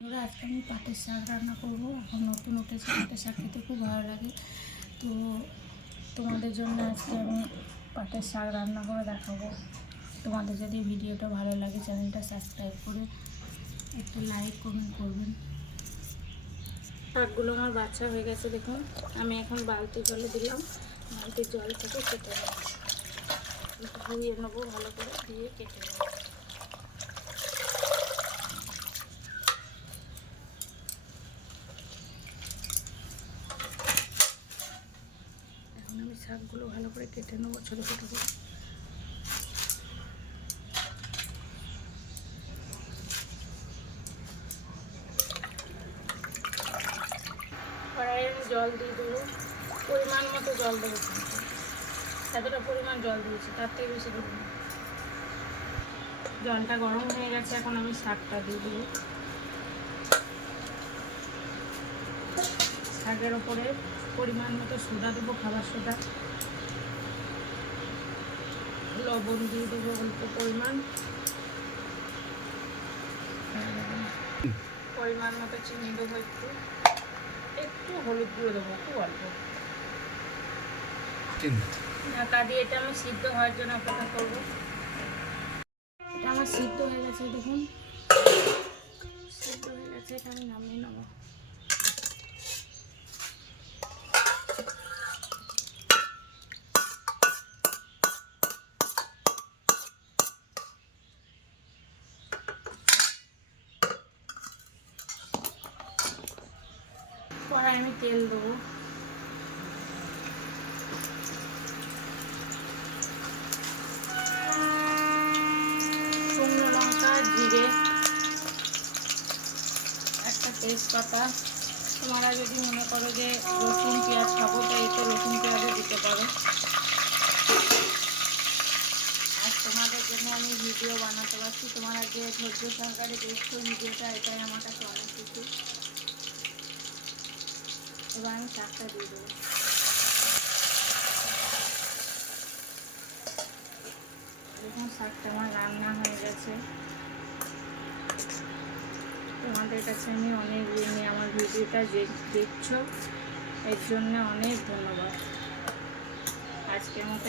বন্ধুরা, আজকে আমি পাটের শাক রান্না করব। এখন নতুন উঠেছে, পাটের শাক খেতে খুব ভালো লাগে। তো তোমাদের জন্য আজকে আমি পাটের শাক রান্না করে দেখাবো। তোমাদের যদি ভিডিওটা ভালো লাগে চ্যানেলটা সাবস্ক্রাইব করে একটু লাইক কমেন্ট করবেন। শাকগুলো আমার বাছা হয়ে গেছে, দেখুন। আমি এখন বালতি জলে দিলাম, বালতির জল থেকে কেটে নেব, ধুয়ে নেবো ভালো করে, দিয়ে কেটে নেব। আমি শাকগুলো ভালো করে কেটে নেবো ছোটো ছোটো করে। কড়াইয়ে আমি জল দিয়ে দেবো, পরিমাণ মতো জল দেবো। এতটা পরিমাণ জল দিয়েছি, তার থেকে বেশি দেবো না। জলটা গরম হয়ে গেছে, এখন আমি শাকটা দিয়ে দেবো। শাকের ওপরে পরিমাণ মতো সোডা দেবো, খাবার সোডা, লবণ দিয়ে দেবো অল্প পরিমাণ, পরিমাণ মতো চিনি দেবো, একটু একটু হলুদ গুঁড়ো দেবো, খুব অল্প। ঢাকা দিয়ে এটা আমি সিদ্ধ হওয়ার জন্য অপেক্ষা করবো। এটা আমার সিদ্ধ হয়ে গেছে, দেখুন সিদ্ধ হয়ে গেছে। এটা আমি নামিয়ে নেবো। পরে আমি তেল দেবো, শুকনো লঙ্কা, জিরে, একটা তেজপাতা। তোমরা যদি মনে করো যে রসুন পেঁয়াজ খাবো, তো এতে রসুন পেঁয়াজও দিতে পারো। আর তোমাদের জন্য আমি ভিডিও বানাতে পারছি, তোমরা যে ধৈর্য সহকারে দেখছো ভিডিওটা, এটাই আমার কাছে অনেক কিছু। এবার আমি শাকটা দিয়ে দেবো। দেখুন শাকটা আমার রান্না হয়ে গেছে। তোমাদের কাছে আমি অনেক ঋণী, আমার ভিডিওটা যে দেখছো এর জন্য অনেক ধন্যবাদ। আজকের মতো